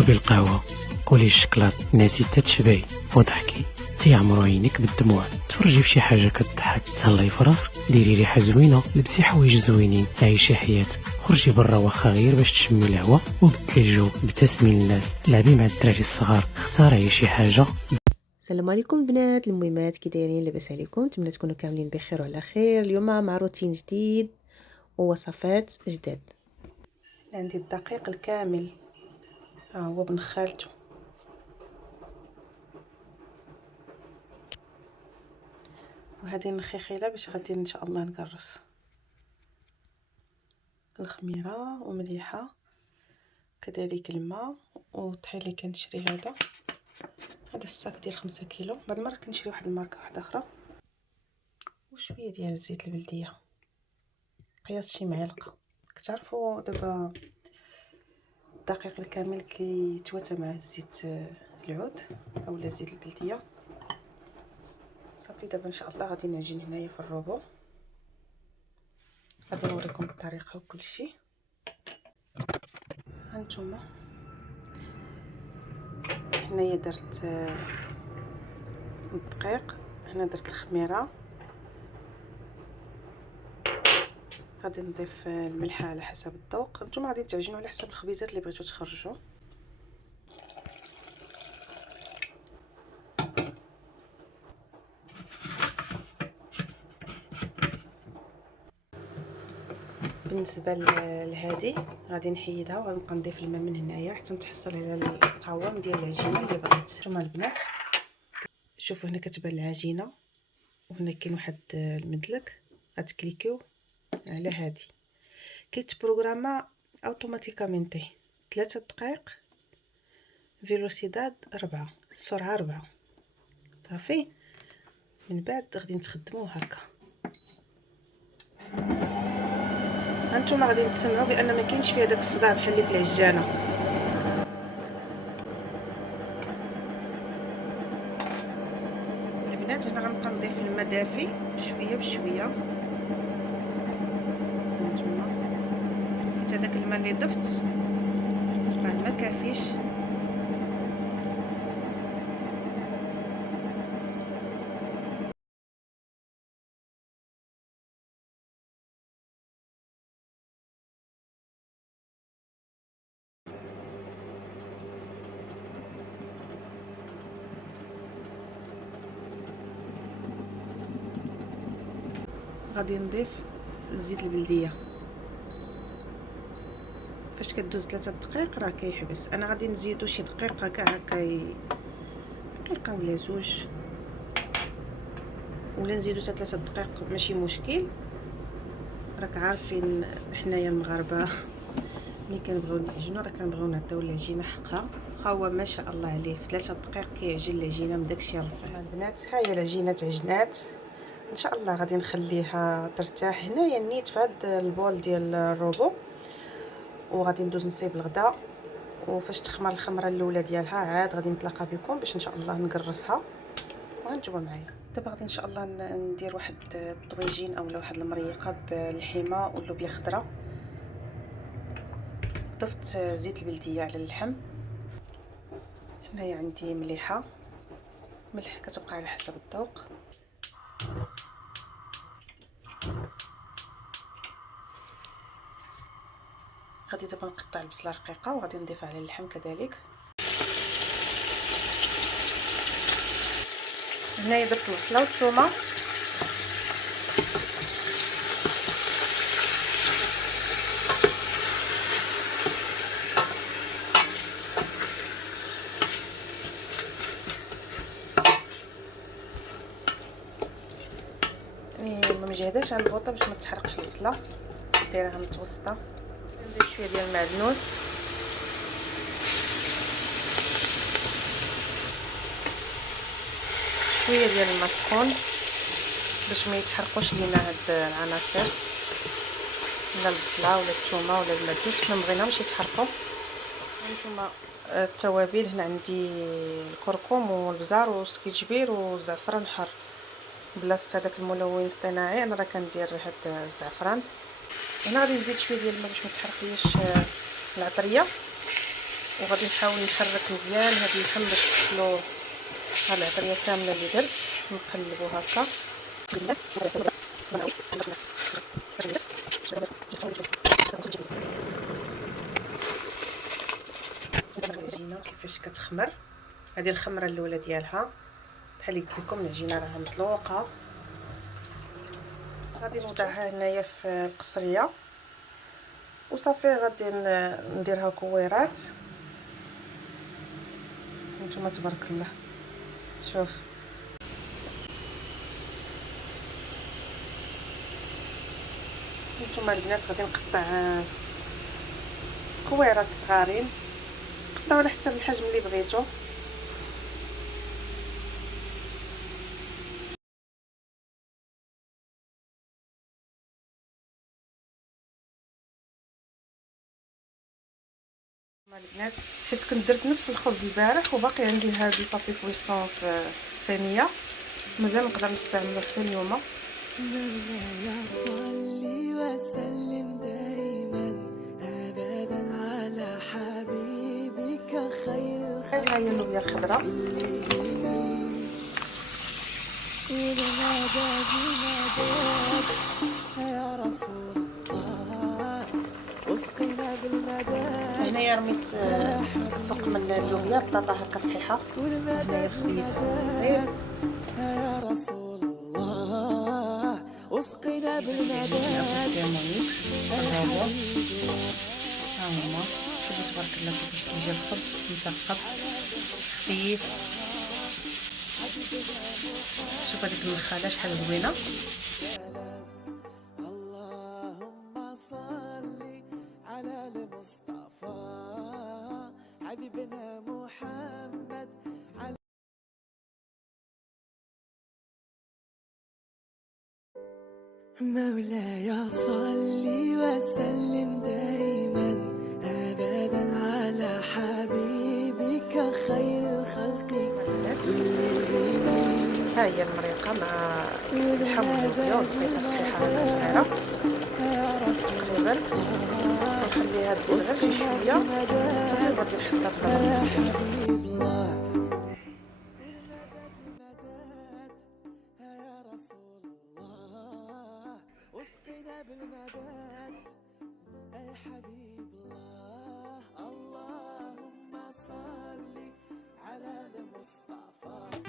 شربي القهوة، كولي الشكلاط، ناسي تتشبعي وضحكي، تيعمرو عينيك بالدموع، تفرجي في شي حاجة كتضحك، تهلاي في راسك، ديري ريحة زوينة، لبسي حوايج زوينين، عيشي حياتك، خرجي برا واخا غير باش تشمي الهوا وبدلي الجو، ابتسمي للناس، لعبي مع الدراري الصغار، اختاري شي حاجة. السلام عليكم البنات المهمات، كي دايرين؟ لاباس عليكم؟ نتمنى تكونوا كاملين بخير وعلى خير. اليوم مع روتين جديد ووصفات جداد. عندي الدقيق الكامل، هو بن خالته، وهذه النخيخيله باش غادي ان شاء الله نكرس الخميره ومليحه، كذلك الماء والطحين اللي كنشري. هذا الساك ديال 5 كيلو، بعض المرات كنشري واحد الماركه واحده اخرى، وشويه ديال الزيت البلديه، قياس شي معلقه. كتعرفوا دابا الدقيق الكامل كيتواتى مع الزيت العود اولا الزيت البلديه. صافي دابا ان شاء الله غادي نعجن هنايا في الروبو، غادي نوريكم الطريقه وكل شيء. هانتوما هنايا درت الدقيق، هنا درت الخميره، غادي نضيف الملح على حسب الذوق. نتوما غادي تعجنوا على حسب الخبيزات اللي بغيتو تخرجوا. بالنسبه لهذه غادي نحيدها وغنبقى نضيف الماء من هنايا حتى نتحصل على القوام ديال العجينه اللي بغيت. نتوما البنات شوفوا هنا كتبان العجينه، وهنا كاين واحد المدلك، غتكليكيو على هذه، كيتبروغراما اوتوماتيكامنتي 3 دقائق، فيلوسيداد 4، السرعه 4. صافي من بعد غادي نتخدموا هكا. هانتوما غادي تسمعوا بان ما كاينش فيها داك الصداع بحال اللي في العجانه. البنات هنا غنبقى نضيف الماء دافي شويه بشويه. هانتوما حيت هذاك الماء اللي ضفت راه ما كافيش، غادي نضيف الزيت البلديه. فاش كدوز 3 دقائق راه كيحبس. انا غادي نزيدو شي دقيقه هكا، دقيقه ولا زوج، ولا نزيدو حتى 3 دقائق ماشي مشكل. راك عارفين حنايا المغاربه ملي كنبغيو نعجنو راه كنبغيو نعطيو العجينه حقها. هو ما شاء الله عليه في 3 دقائق كيعجن العجينه من داكشي الرفيع. البنات ها هي العجينه تعجنات، ان شاء الله غادي نخليها ترتاح هنايا نيت في هذا البول ديال الروبو، وغادي ندوز نصيب الغداء. وفاش تخمر الخمره الاولى ديالها عاد غادي نتلاقى بكم باش ان شاء الله نقرصها. وهانتوما معايا دابا غادي ان شاء الله ندير واحد الطويجين اولا واحد المريقه بالحمى واللوبيا خضراء. ضفت زيت البلديه على اللحم. هنايا عندي مليحه، ملح كتبقى على حسب الذوق. غادي دابا نقطع البصله رقيقه وغادي نضيفها على اللحم كذلك. هنايا درت البصله والثومه، ما مجهداش على البوطه باش ما تحرقش البصله، دايرها متوسطه. ندير شويه ديال المعدنوس، شويه ديال الماء سخون باش ما يتحرقوش لينا هاد العناصر، لا البصله ولا الثومه ولا المعدنوس، ما بغيناهمش يتحرقوا. هانتوما التوابل، هنا عندي الكركم والبزار والسكيجبير والزعفران حر بلاصه هذاك الملون الاصطناعي. انا راه كندير هاد الزعفران. هنا غادي نزيد شويه ديال الماء باش ما تحرقليش العطريه. وغادي نحاول نحرك مزيان هاد اللحم باش تدخلو هاد العطريه كامله اللي درت. نقلبو هكا العجينه كيفاش كتخمر. هذه الخمره الاولى ديالها بحال اللي قلت لكم، العجينه راها مطلوقه. غادي نوضعها هنايا في القصريه وصافي. غادي نديرها كويرات. نتوما تبارك الله شوف نتوما البنات. غادي نقطع كويرات صغارين، قطعوا على حسب الحجم اللي بغيتو. البنات حيت كنت درت نفس الخبز البارح وباقي عندي هذا البابي كويسون في الصينيه، مازال نقدر نستعملو حتى اليوم. صلي وسلم دائما ابدا على حبيبك خير الخلق. هذه هي اللوبيا الخضراء. يا رسول الله اسقنا بالمداد. هنايا رميت فوق من اللوبيا بطاطا هكا صحيحه. هنايا الخبيز يا رسول الله اسقنا بالمداد. ها هما شوفوا تبارك الله كيفاش كيجي الخبز مثقب خفيف. شوف هذيك المخاله شحال زوينه. اللهم صل على المصطفى حبيبنا محمد. مولاي صل وسلم دائما ابدا على حبيبك خير الخلق. ها هي المريقه مع اللحم واللوبيا والبيضه صحيحه هكا صغيره تقريبا. نخليها تزيد غير شي شويه صافي. غادي نحطها في الغرفه. اسقنا بالمداد يا حبيب الله. اللهم صل على المصطفى.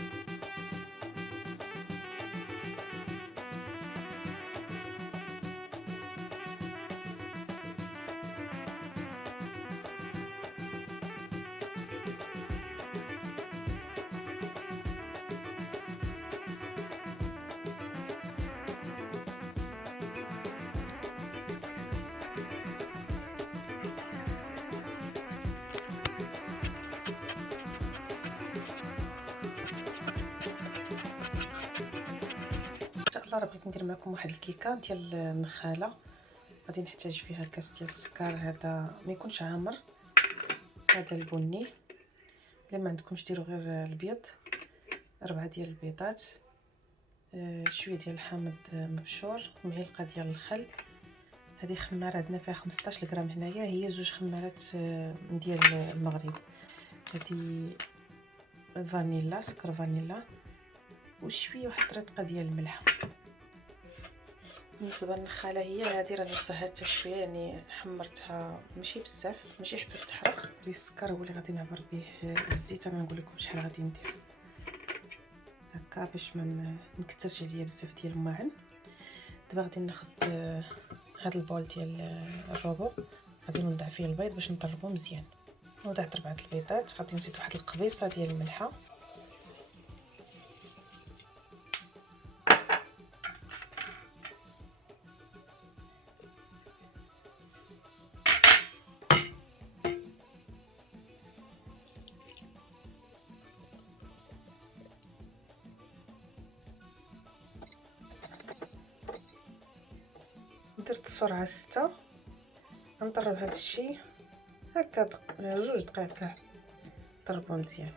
راه بغيت ندير معكم واحد الكيكه ديال النخاله. غادي نحتاج فيها كاس ديال السكر، هذا ما يكونش عامر، هذا البني. الا ما عندكمش ديروا غير البيض. 4 ديال البيضات، شويه ديال الحامض مبشور، معلقه ديال الخل. هذه خماره عندنا فيها 15 غرام هنايا، هي 2 خمارات ديال المغرب. هذه فانيلا، سكر فانيلا، وشويه واحد رطقه ديال الملح. بالنسبه للنخاله هي هذه راني صهدتها شويه، يعني حمرتها ماشي بزاف، ماشي حتى تحرق. السكر هو اللي غادي نعبر به الزيت. انا نقول لكم شحال غادي ندير هكا باش ما نكثرش عليا بزاف ديال الماعن. دابا غادي ناخذ هذا البول ديال الروبو، غادي نوضع فيه البيض باش نطربو مزيان. وضعت 4 البيضات. غادي نزيد واحد القبيصه ديال الملحه، درت السرعه 6. غنطرب هذا الشيء هكا 2 دقائق كاع، طربوا مزيان.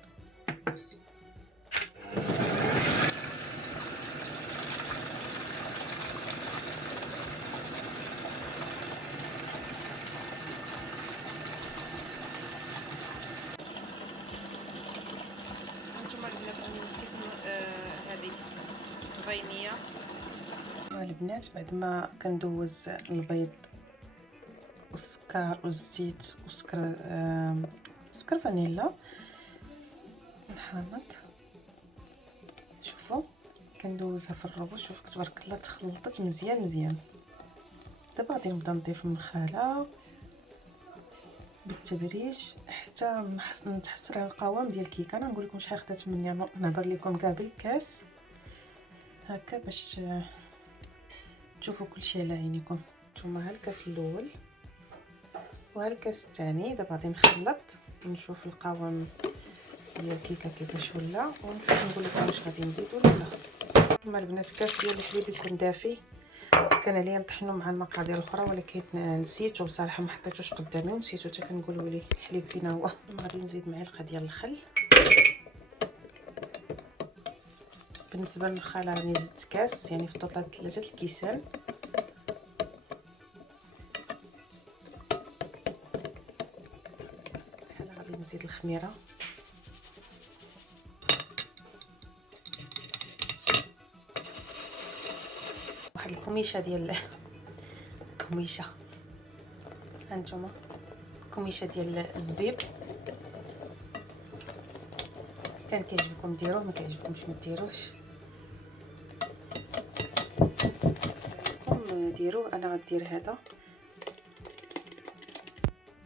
الفانيليا. البنات بعد ما كندوز البيض والسكر والزيت والسكر سكر فانيلا نحرمط. شوفوا كندوزها في الروبو. شوف تبارك الله تخلطت مزيان. دابا غادي نبدا نضيف من الخلا بالتدريج حتى نتحسر على القوام ديال الكيكه. انا نقول لكم شحال خدات مني، نهضر لكم كاع بالكاس هكا باش تشوفوا كلشي على عينيكم. نتوما ها الكاس الاول وها الكاس الثاني. دابا غادي نخلط ونشوف القوام ديال الكيكه كيفاش ولا، ونشوف نقول لكم واش غادي نزيد ولا لا. هما البنات كاس ديال الحليب يكون دافي. كان عليا نطحنو مع المقادير الاخرى ولكن نسيتو بصراحه، ما حطيتوش قدامي ونسيتو حتى كنقولوا لي الحليب فينا هو. غادي نزيد معلقه ديال الخل. بالنسبه للخلا راني زدت كاس، يعني في الطوطال 3 الكيسان. بحال غادي نزيد الخميره، واحد الكميشه ديال كميشه، هانتوما كميشه ديال الزبيب. كان كيعجبكم ديروه، ما كيعجبكمش ما ديروش. ديروه، انا غدير هذا.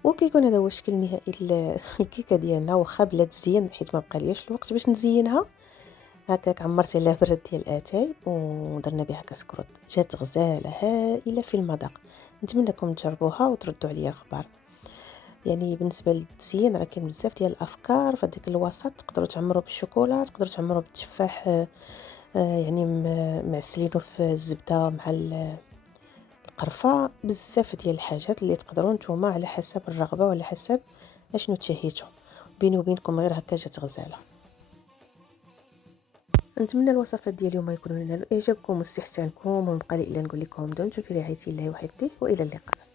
وكيكون هذا هو الشكل النهائي الكيكه ديالنا، واخا بلا تزيين حيت ما بقاليش الوقت باش نزينها. هكاك عمرت عليها برد ديال الاتاي ودرنا بها كسكروط. جات غزاله هائله في المذاق. نتمنىكم تجربوها وتردوا عليا الخبر. يعني بالنسبه للتزيين راه كاين بزاف ديال الافكار في هذاك الوسط. تقدروا تعمروا بالشوكولا، تقدروا تعمروا بالتفاح يعني معسلينه في الزبده مع القرفه. بزاف ديال الحاجات اللي تقدروا نتوما على حسب الرغبه وعلى حسب اشنو تشهيتوا. بيني وبينكم غير هكا جات غزاله. نتمنى الوصفات ديال اليوم يكونوا نالوا اعجابكم واستحسانكم، ونبقى لي الا نقول لكم دمتم في رعايه الله وحفظه، والى اللقاء.